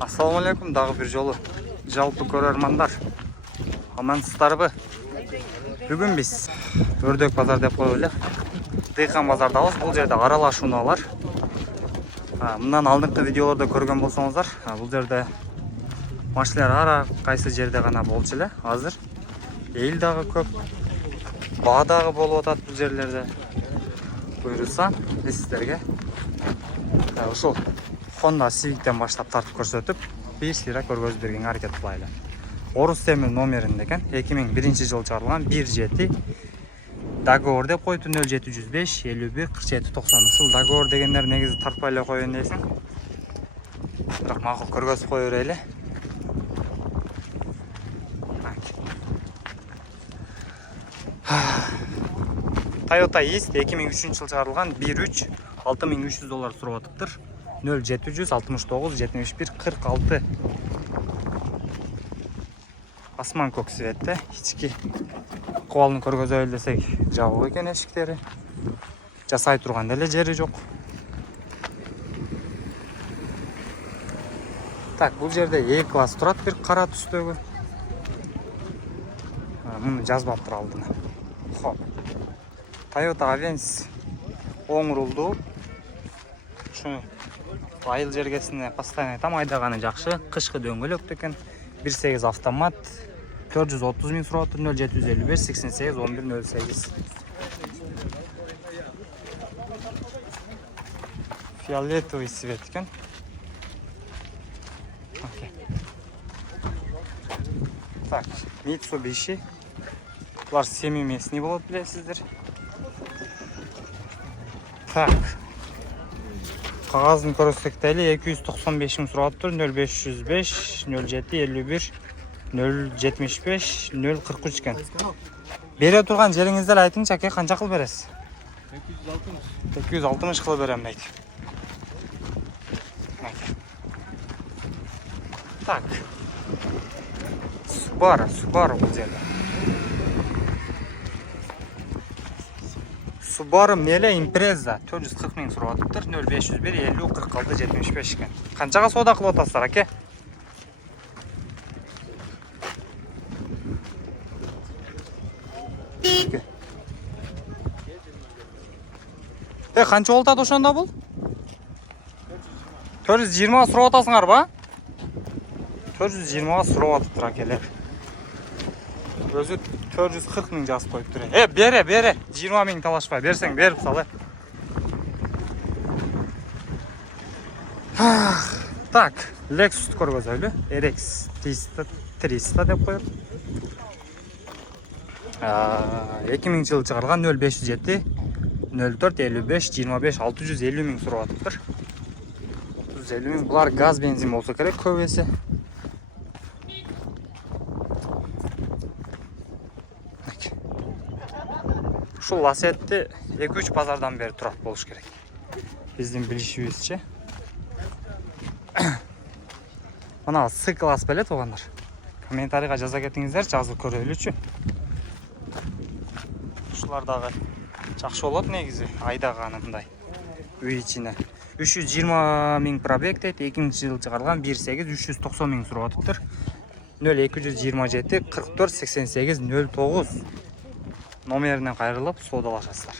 Assalamu alaikum, дагы бир жолу. Жалпы көрөрмандар. Амансыздарбы? Бүгүн биз Өрдөк базар деп коелу эле. Дыйкан базардабыз. Бул жерде аралашууну бар. Мындан алдыңкы видеолордо көргөн болсоңуздар, бул жерде машиналар ара кайсы жерде гана болчу эле. Азыр эл дагы көп. Баа дагы болуп атат бул жерлерде. Буйрукса, биз сиздерге ушул Honda Civic'ten баштап тартып көрсөтүп, бир сыйра көргөзүп бергенге аракет кылайлы. Орус темир номеринде экен, 2001-жылы чыгарылган 1.7 договор деп койту 0705 51 47 90. Ушул договор дегендер негизи тартпай эле коюн дейсиң. Бирок макул көргөзүп кое берели. Toyota East 2003-жылы чыгарылган 1.3 $6300 сурап атыптыр. 0769 71 46. Асман көк светте. Ички кубалын көргөзөбүл десек, жабык экен эшиктери. Жасай турган деле жери жок. Так, бул жерде E-класс турат, бир кара түстөгү. Муну жазбаптыр алдына. Хоп. Toyota Avensis оң рулду. Шуну айыл жергесине постоянно айтам, айдаганы жакшы. Кышкы дөңгөлөктү экен. 1.8 автомат. 430 миң сурап атыр. 0755 88 11 08. Фиолетовый цвет экен. Так, Mitsubishi. Булар семиместный болот, билесиздер. Так. Кагазын көрсөтсөк деле 295 миң сурап атыр. 0505 07 51 075 043 экен. Бере турган жериңизди айтыңчы, аке, канча кылып бересиз? 260 кылып берем дейт. Так. Subaru бул жерде. Subaru Mele Impreza 440 миң сурап атыптыр. 0501 50 46 75 экен. Канчага соода кылып атасыздар, аке? Канча болот ошондо бул? 420 сурап атасыңар ба? 420 сурап атыптыр, акелер. Өзү 440 миң жазып коюптур. Бере, 20 миң талашпай берсең берип салы. Так, Lexus көргөзөлү. RX 300 деп коелу. 2000-жылы чыгарылган 0507 04 55 25 650 миң сурап атыптыр. 650 миң. Булар газ бензин болсо керек көбөсү. Ушул ласетти 2-3 базардан бери турат болуш керек. Биздин билишибизче. Мына C-класс беле туугандар. Комментарийга жаза кетиңиздерчи, азыр көрөлүчү. Ушулар дагы жакшы болот негизи, айдаганы мындай. Үй ичине 320 миң пробег дейт, 2000-жылы чыгарылган 1.8 390 миң сурап атыптыр. 0227 44 88 09 номеринен кайрылып соодалашасыздар.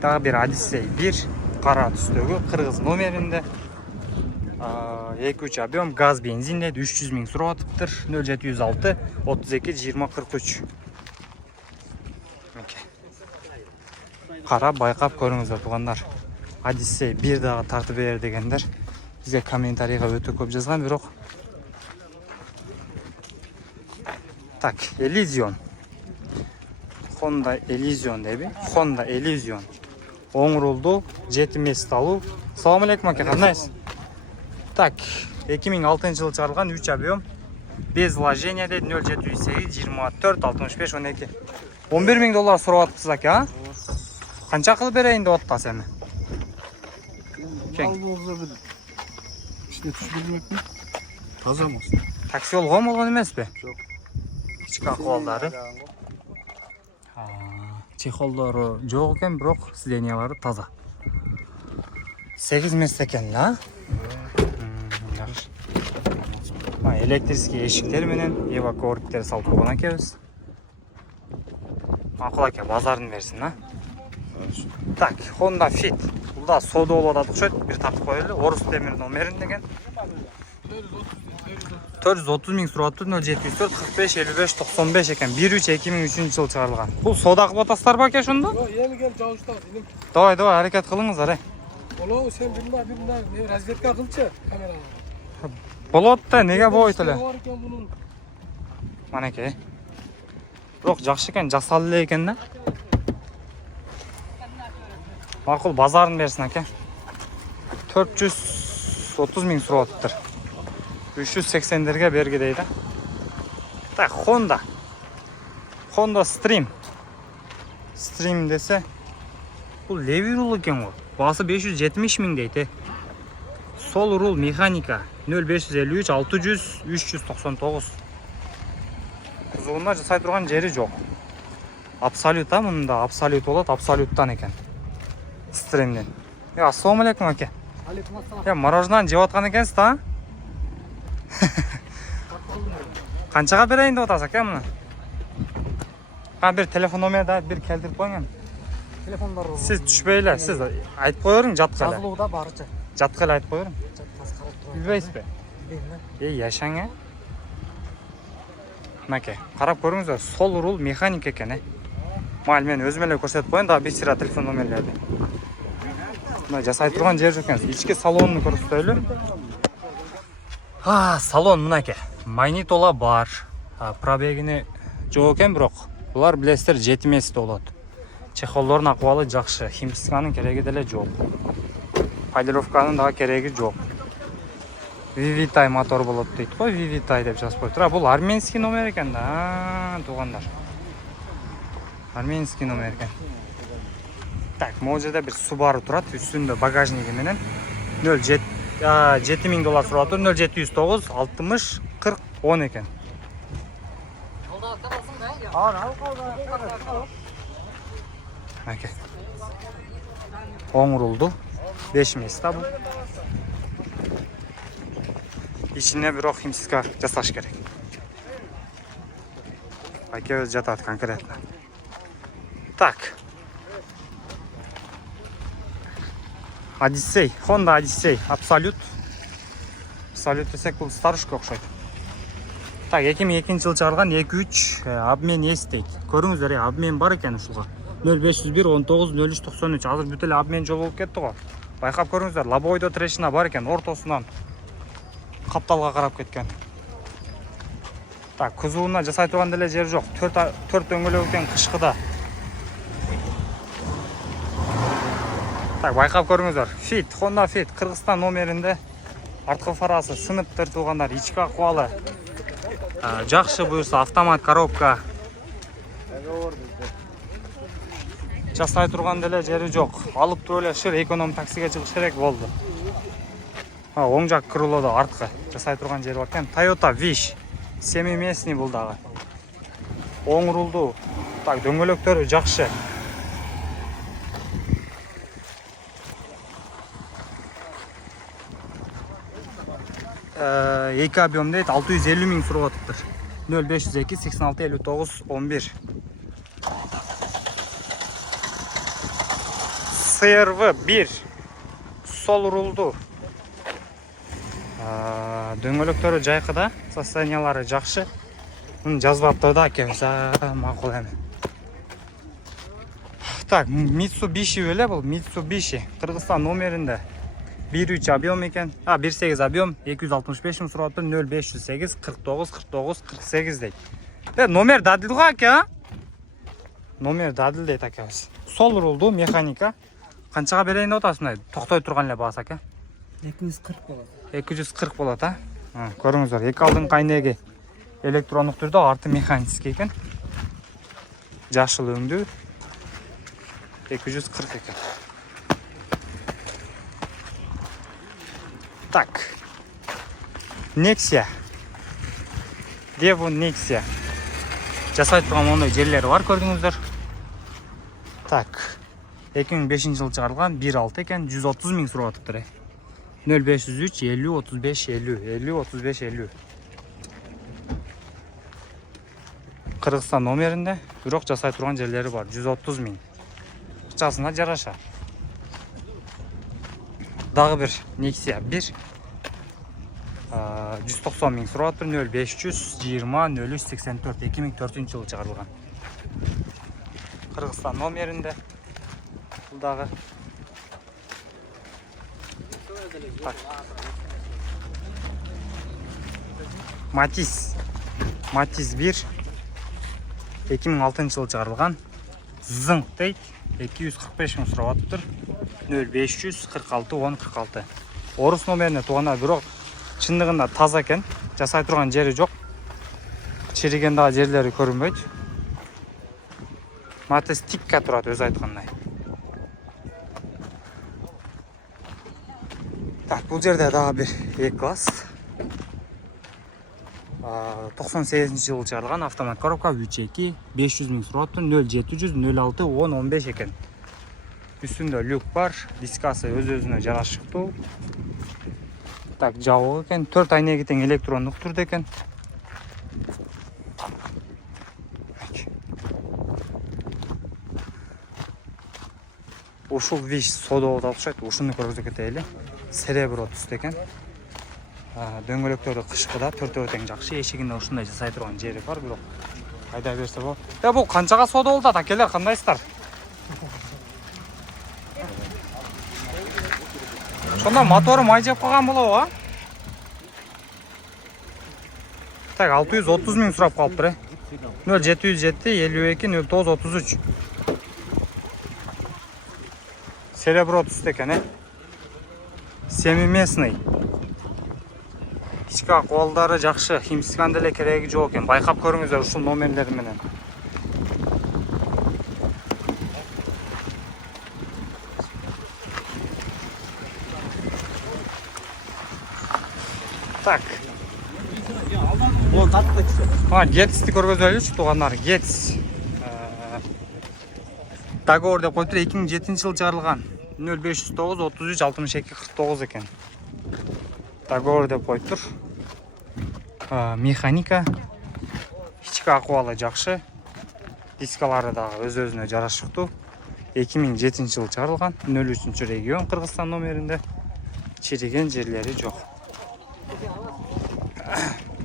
Дагы бир Odyssey 1 кара түстөгү, кыргыз номеринде. 2-3 объем, газ бензин дейт, 300 миң сурап атыптыр. 0706 32 20 43. Карап байкап көрүңүздөр туугандар. Odyssey 1 дагы тартып бер дегендер бизге комментарийга өтө көп жазган, бирок. Так, Elysion. Honda Elysion деби. Honda Elysion. Оң рулду, 7 мест алуу. Салам алейкум, аке, кандайсыз? Так, 2006-жылы чыгарылган 3 объем. Без вложения дейт, 0708 24 65 12. 11 миң доллар сурап атыпсыз, аке, а? Канча кылып берейин деп атасыз эми? Ал болсо бир ишине түшүрмөкмүн. Таза эмес. Такси болгон эмеспи? Жок. Ички акыбалдары. Чехолдору жок экен, бирок сиденьялары таза. 8 mes eкен la. Yaxshi. Ha, elektrический eşikler менен evakuatorlar салып койгон экенбиз. Макул аке, базарын берсин, а? Так, Honda Fit. Бул да содо болуп атат окшойт. Бир тартып коелу. Орус темир номерин деген. 430 миң сурап атты. 074 45 55 95 экен. 1-3-2003 жыл чыгарылган. Бул сода кылып атасыздарбы аке ошондо? Yok, yeni gel çalıştı. Давай, аракет кылыңыздар. Ola sen bir razvedka kılça kameraga. Болот да, неге болбойт эле? Var ekan bunun. Манеке. Бирок жакшы экен, жасалды эле экен да. Макул, базарын берсин аке. 430 миң сурап атыптыр. 380дерге берги дейди. Так, Honda Stream. Stream десе, бул леви рул экен го. Басы 570 миң дейт. Сол рул механика 0553 600 399. Кузуунда жасай турган жери жок. Абсолют, мында абсолют болот, абсолюттан экен. Стримден. Ассаламу алейкум аке. Алейкум ассалам. Мороженоны жеп аткан экенсиз да? Канчага берейин деп атасыз аке муну? Бир телефон номери да бир келтирип коюң. Telefonlar var. Siz түшпөй эле, сиз айтып коерүң жатка эле. Жазылууда барча. Жатка эле айтып коерүң. Билбейсизби? Bilmem. Яшаң. Мынакей, карап көрүңүздөр, сол рул механик экен. Мал мен өзүм эле көрсөтүп коеюн, да бир сыра телефон номерлерди. Мына жасай турган жер жок экен. Ички салонун көрсөтөлү. Салон мынакей. Магнитола бар. Пробегини жок экен, бирок булар билесиздер жетиместе болот. Чехолдордун акыбалы жакшы, химчистканын кереги деле жок. Полировканын дагы кереги жок. Vivitai мотор болот дейт го, Vivitai деп жазып коюптур. Бул арменский номер экен да, туугандар. Арменский номер экен. Так, могу жерде бир Subaru турат, үстүндө багажниги менен. 7000 доллар сурап атыр, 0709 60 40 10 экен. Аке. Оң рулду 5 мес да бул. Ичине бирок химчистка жасаш керек. Аке өз жатат конкретно. Так. Odyssey, Honda Odyssey, Absolute. Absolute десек бул старушка окшойт. Так, 2002 жыл чыгарган 2.3 обмен эс дейт. Көрүңүздөр, обмен бар экен ушуга. 0501 19 03 93. Азыр бүт эле обмен жол болуп кетти го. Байкап көрүңүздөр, лобойдо трешина бар экен, ортосунан капталга карап кеткен. Так, кузууна жасай турган деле жер жок. 4 дөңгөлөк экен кышкыда. Так, байкап көрүңүздөр. Fit, Honda Fit, Кыргызстан номеринде. Арткы фарасы сыныптыр туугандар, ички акыбалы. Жакшы буюрса автомат коробка. Жасай турган деле жери жок. Алып туруп эле шыр эконом таксиге чыгыш керек болду. Оң жак крылодо арткы жасай турган жери бар экен. Toyota Wish 7-местный бул дагы. Оң рулду. Так, дөңгөлөктөрү жакшы. Эки объем дейт, 650 миң сурап атыптыр. 0502 86 59 11. CRV 1 сол рулду. Дөңгөлөктөрү жайкыда, состояниялары жакшы. Муну жазбаптыр да экенбиз, макул эми. Так, Mitsubishi беле бул, Mitsubishi Кыргызстан номеринде. 1.3 объем экен. 1.8 объем 265 миң сурап атыр. 0508 49 49 48 дейт. Номер дадил го аке, Номер дадил дейт акебиз. Сол рулду механика. Канчага берейин деп атасың? Токтой турган эле баасы аке. 240 болот. 240 болот, Көрүңүздөр, эки алдын кайнеги электрондук түрдө, арты механический экен. Жашыл өңдүү. 240 экен. Так. Nexia. Devon Nexia. Жасай турган мондой жерлери бар, көрдүңүздөр. Так. 2005-жылы чыгарылган 1.6 экен, 130 миң сурап атыптыр. 0503 50 35 50 50 35 50. Кыргызстан номеринде, бирок жасай турган жерлери бар. 130 миң. Акчасына жараша. Дагы бир Nexia 1 190 миң сурап атыптыр. 0520 0384 2004-жылы чыгарылган. Кыргызстан номеринде. Бул дагы Matiz 1 2006-жылы чыгарылган. Зыңк дейт. 245 миң сурап атыптыр. 0500 46 10 46. Орус номерине тугана, бирок чындыгында таза экен. Жасай турган жери жок. Чириген дагы жерлери көрүнбөйт. Matiz тикке турат, өзү айткандай. Так, бул жерде дагы бир E-класс. 98-жылы чыгарылган автомат коробка 3.2 500 миң сурап атыптыр. 0700 06 10 15 экен. Үстүндө люк бар, дискасы өз-өзүнө жарашыктуу. Так, жабык экен, 4 айнеги тең электрондук түрдө экен. Ушул виш содолот окшойт, ушуну көрсөтө кетели. Серебро түстө экен. Дөңгөлөктөрү кышкыда төртөө тең жакшы, эшигинде ушундай жасай турган жери бар, бирок айда берсе болот. Бул канчага содолот акелер, кандайсыздар? Ошондо мотору май жеп калган болобу, а? Так, 630 миң сурап калыптыр. 0707 52 09 33. Серебро түстө экен, Семиместный. Ички акыбалдары жакшы, химчистиканын деле кереги жок экен. Байкап көрүңүздөр ушул номерлери менен. Так. Гетсти көргөзөлүчү туугандар, Гетс. Договор деп коюптур, 2007-жылы чыгарылган. 0509 33 62 49 экен. Договор деп коюптур. Механика, ички акыбалы жакшы. Дискалары дагы өз-өзүнө жарашыктуу. 2007-жылы чыгарылган. 03-регион Кыргызстан номеринде. Чириген жерлери жок.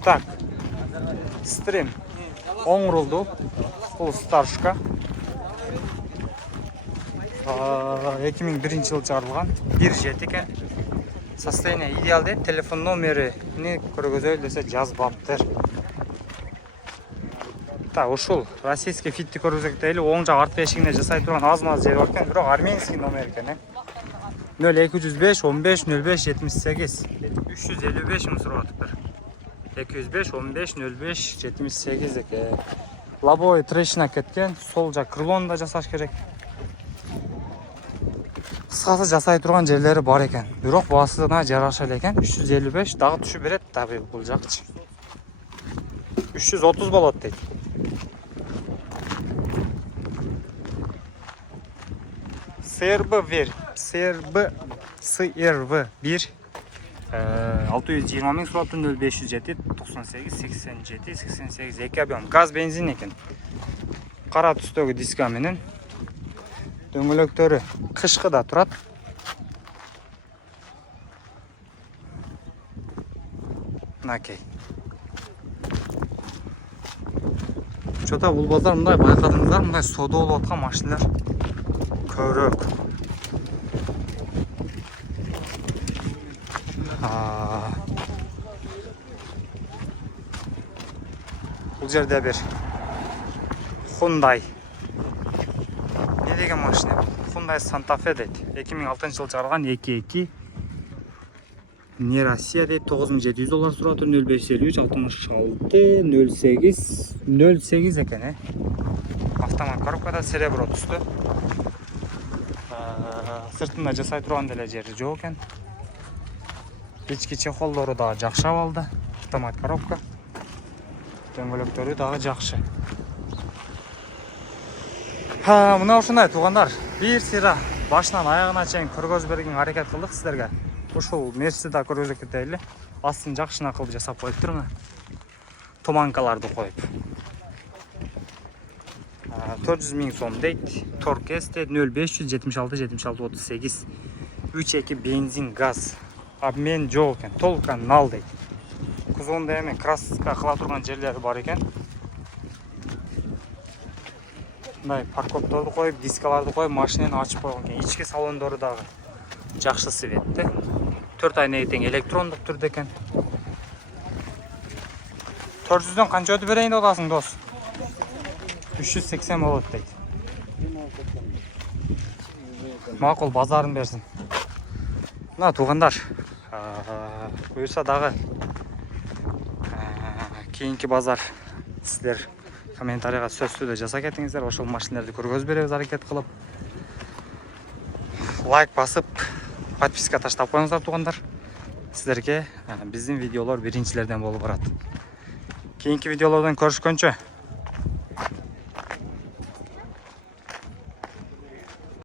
Так. Стрим. Оң рулду. Бул старшка. 2001-жылы чыгарылган. 1.7 экен. Состояние идеал дейт. Телефон номерини көргөзөлү десе жазбаптыр. Так, ушул российский фитти көргөзөктөйлү. Оң жак артка эшигинде жасай турган аз-маз жери бар экен, бирок арменский номер экен. 0205 15 05 78 355 миң сурап атыптыр. 205 15 05 78 экен. Лобовой трещина кеткен, сол жак крылону да жасаш керек. Кыскасы жасай турган жерлери бар экен. Бирок басына жараша экен. 355 дагы түшүп берет таби бул жакчы. 330 болот дейт. CRV 1 620 миң сурап 0507 98 87 88 2 объем газ бензин экен. Кара түстөгү диска менен. Дөңгөлөктөрү кышкыда турат. Накей. Чота бул базар мындай байкадыңыздар, мындай содо болуп аткан машиналар көрөк. Бул жерде бир Hyundai. Не деген машина? Hyundai Santa Fe дейт. 2006-жылы чыгарылган 2.2. Не Россия дейт. $9700 сурап атыр. 0553 66 08 08 экен, Автомат коробкада серебро түстө. Сыртында жасай турган деле жери жок экен. Ички чехолдору да жакшы абалда. Автомат коробка. Дөңгөлөктөрү дагы жакшы. Мына ушундай туугандар, бир сыйра башынан аягына чейин көргөзүп берген аракет кылдык сиздерге. Ушул Мерседа көргөзүп кетели. Астын жакшына кылып жасап коюптур мына. Томанкаларды коюп. 400 000 сом дейт. Торкес дейт 0500 76 76 38. 3.2 бензин, газ. Обмен жок экен. Толук нал дейт. Кузовунда эми краска кыла турган жерлери бар экен. Мындай парковкаларды коюп, дискаларды коюп, машинаны ачып койгон экен. Ички салондору дагы жакшы светте. 4 айна тең электрондук түрдө экен. 400дөн канча өтүп берейин деп атасың, дос? 380 болот дейт. Макул, базарын берсин. Мына туугандар, буюрса дагы кийинки базар сиздер комментарийга сөз түрдө жаза кетиңиздер. Ошол машиналарды көргөзүп беребиз аракет кылып. Лайк басып, подписка таштап коюңуздар туугандар. Сиздерге биздин видеолор биринчилерден болуп барат. Кийинки видеолордон көрүшкөнчө